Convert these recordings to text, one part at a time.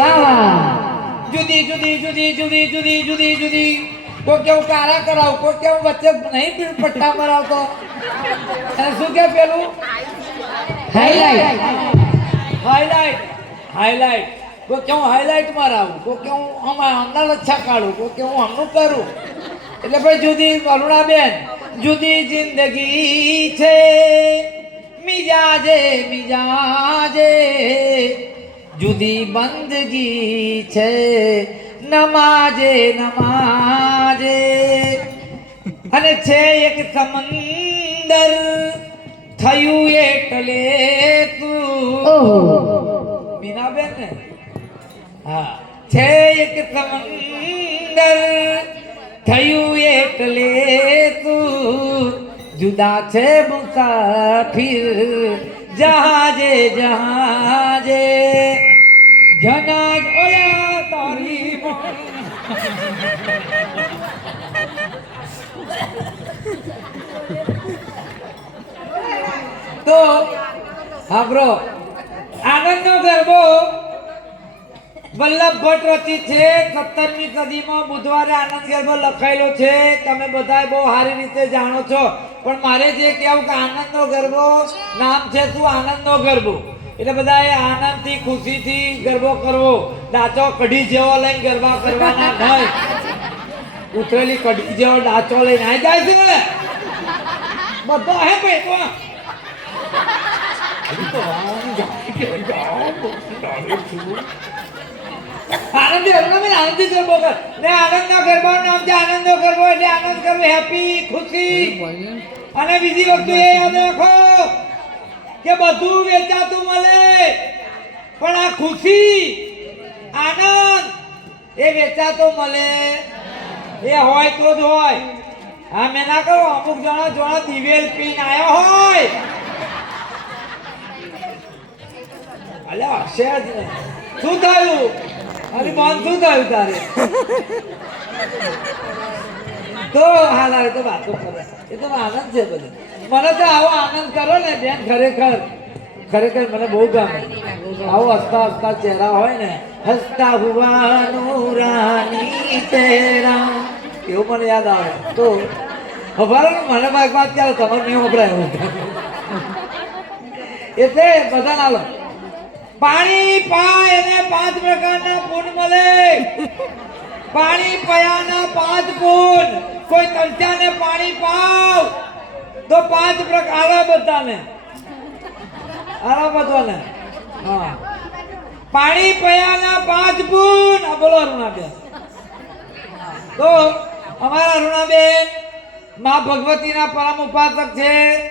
વાહ. વાહ જુદી જુદી જુદી જુદી જુદી જુદી જુદી. કોઈ કેવું કારા કરાવ કોઈ કેવું વચ્ચે નહીં પટ્ટા મરાવતો શું કે પેલું? હાઈલાઈટ હાઈલાઈટ હાઈલાઈટ કોઈ કેવું હાઈલાઈટ મરાવું કોઈ કેવું આમાં અંદર લચ્છા કાઢું કોઈ કેવું હમણું કરું. એટલે ભાઈ જુદી કરુણાબેન જુદી જિંદગી છે. મિજાજે મિજાજે. જુદી બંદગી છે. નમાજે નમાજે. અને છે એક સમંદર થયું એટલે તું. મીનાબેન ને? હા. છે એક સમંદર થયું એટલે તું. જુદા છે મુસાફિર જહાજે જહાજે. જનાજ ઓલા તારી. તો સાંભળો આનંદનો ગરબો વલ્લભ ભટ્ટ રચિત છે. સત્તરમી સદીમાં બુધવારે આનંદ ગરબો લખાયેલો છે. તમે બધા બહુ સારી રીતે જાણો છો. પણ મારે જે કહેવું કે આનંદનો ગરબો નામ છે શું? આનંદનો ગરબો. એટલે બધાએ આનંદથી ખુશીથી ગરબો કરવો. ડાચો કઢી જેવો લઈને ગરબા કરવાના નહીં ઉતરેલી કઢી જેવો ડાચો લઈને આવી જાય છે. ને બધો હે ભાઈ તો. આનંદી હરણાબેન આનંદી ગરબો કર. ને આનંદના ગરબાનું નામ છે આનંદનો ગરબો એટલે આનંદ કરવો હેપી ખુશી. અને બીજી વસ્તુ એ યાદ રાખો કે બધું વેચાતું મળે. પણ આ ખુશી, આનંદ, એ વેચાતો મળે. એ હોય તો જ હોય. હા, મેં ના કહું, અમુક જણા જણા દિવેલ પીન આવ્યો હોય. અલ્યા હશે જ શું થયું? અરે, બંધ શું થયું તારે? તો હા તો વાતો કરે. એ તો આનંદ છે બધું. મને તો આવો આનંદ કરો ને, બેન, ખરેખર. ખરેખર મને બહુ ગમે. આવો હસતા હસતા ચહેરા હોય ને, હસતા હુવાનું નૂરાની ચહેરા. એવું મને યાદ આવે. તો ને, મને મારી વાત ક્યારે તમારે નહીં વપરાય એવું એટલે બધા ના લો પાણી પાય એને પાંચ પ્રકારના પૂન મળે. પાણી પયાના પાંચ પૂન કોઈ તંત્યાને પાણી પાવ. તો પાંચ પ્રકાર આલા બધાને. આલા બધાને. હા. પાણી પયાના પાંચ ગુણ. બોલો અરુણાબેન. તો અમારા અરુણાબેનમાં ભગવતીના પરમ ઉપાસક છે.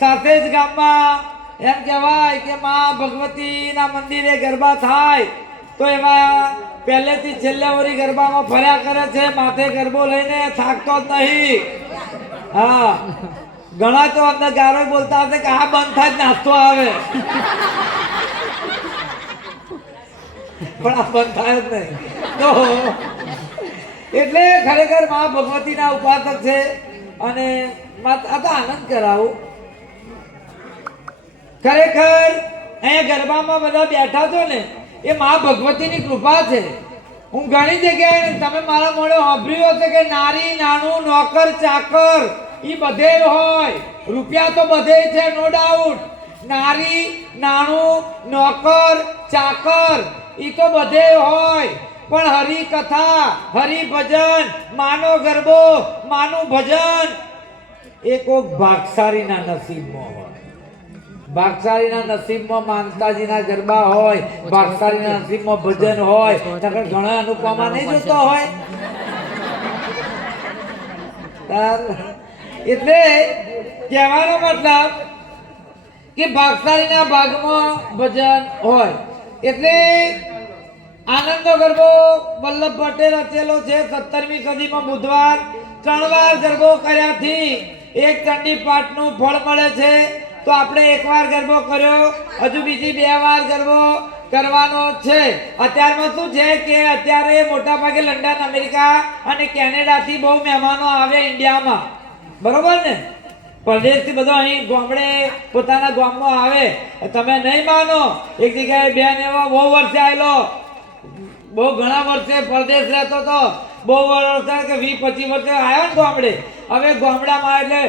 સાથે જ ગામમાં એમ કહેવાય કે માં ભગવતીના મંદિરે ગરબા થાય. તો એમાં પહેલેથી છેલ્લે વળી ગરબામાં ફર્યા કરે છે. માથે ગરબો લઈને થાકતો જ નહીં. હા. ઘણા તો અમને ગારો બોલતા હશે કે આ બંધ થાય નાસ્તો આવે. પણ આ બંધ થાય જ નહીં. તો એટલે ખરેખર મા ભગવતીના ઉપાસક છે અને માતા તો આનંદ કરાવું. ખરેખર અહીંયા ગરબામાં બધા બેઠા છો ને, એ મા ભગવતીની કૃપા છે. હું ઘણી જગ્યાએ, તમે મારા મોડે સાંભળ્યું હશે કે નારી, નાનું, નોકર, ચાકર. એ બધે હોય. રૂપિયા તો બધે છે નો ડાઉટ નારી, નાણું, નોકર, ચાકર એ તો બધે હોય. પણ હરી કથા હરી ભજન માનો ગરબો, માનું ભજન, એ કોક ભાગસારીના નસીબમાં હોય. ભાગશાળીના નસીબમાં માનતાજીના ગરબા હોય, ભાગશાળીના નસીબમાં ભજન હોય, નકર ઘણા અનુપમા નહીં જોતો હોય. તાર- એટલે કહેવાનો મતલબ કે ભાગશાળીના ભાગમાં ભજન હોય. એટલે આનંદનો ગરબો વલ્લભ ભટ્ટે રચેલો છે સત્તરમી સદીમાં બુધવાર. ત્રણ વાર ગરબો કર્યાથી એક ચંડી પાઠનું ફળ મળે છે. તો આપણે એકવાર ગરબો કર્યો. હજુ બીજી બે વાર ગરબો કરવાનો છે. અત્યારમાં શું છે કે અત્યારે મોટા ભાગે લંડન, અમેરિકા અને કેનેડાથી બહુ મહેમાનો આવે ઇન્ડિયામાં. બરોબર ને? પરદેશથી બધો અહીં ગામડે, પોતાના ગામમાં આવે. તમે નહીં માનો, એક જગ્યાએ બેન એવા બહુ વર્ષે આવેલો. બહુ ઘણા વર્ષે પરદેશ રહેતો તો બહુ વર્ષ કે વીસ, પચીસ વર્ષે આવ્યો ને ગામડે. હવે ગામડામાં એટલે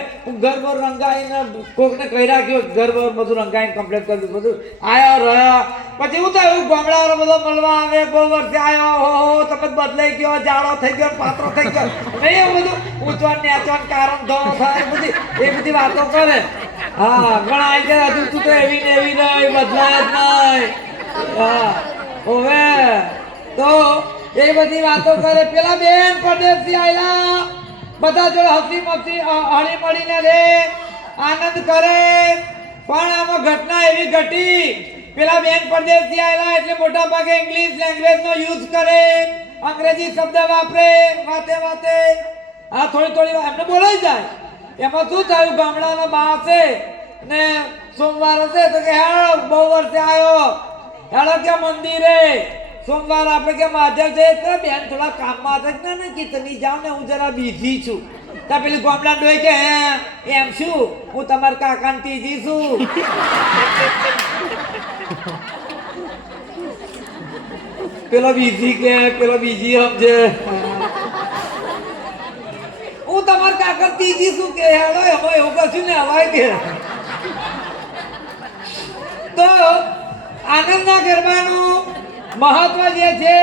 ઘર બર રંગાઈને કોકને કહી રાખ્યો ઘર બધું રંગાઈને કમ્પ્લીટ કરી દીધું બધું આવ્યા રહ્યા. પછી હું થયું ગામડાવાળો બધો મળવા આવે, બહુ વર્ષે આવ્યો, હો હો તમે બદલાઈ ગયો, જાડો થઈ ગયો પાત્રો થઈ ગયો. નહીં એવું બધું ઊંચવાન, નેચવાન કારણ ધોળો થાય, એ બધી એ બધી વાતો કરે. હા ઘણા આવી ગયા તું તો એવી ને એવી નહીં બદલાય જ નહીં. હા. એ બધી વાતો કરે. પેલા બેન પરદેશથી આયલા. બધા જોડે હસી મસી હળી મળીને રે. આનંદ કરે. પણ આમાં ઘટના એવી ઘટી. પેલા બેન પરદેશથી આયલા એટલે મોટા ભાગે ઇંગ્લિશ લેંગ્વેજનો યુઝ કરે. અંગ્રેજી શબ્દ વાપરે. વાતે વાતે. આ થોડી થોડી એમને બોલાઈ જાય. એમાં શું થયું? ગામડાનો બા છે ને સોમવાર હશે તો કે હેડો બહુ વર્ષે આવ્યો હેડો કે મંદિરે? સોમવાર આપણે કે માધવ છે? તો બેન થોડા કામમાં હતા. ના કીર્તની જાવ ને, હું જરા બિઝી છું. તા પેલી ગામડા ડોય કે એમ શું? હું તમારા કાકાની તીજી છું. પેલો બીજી કે, પેલો બીજી સમજે હું તમાર કાકા તીજી શું કે હેડો એમાં એવું કશું ને હવાય કે. તો આનંદના ગરબાનું મહત્વ જે છે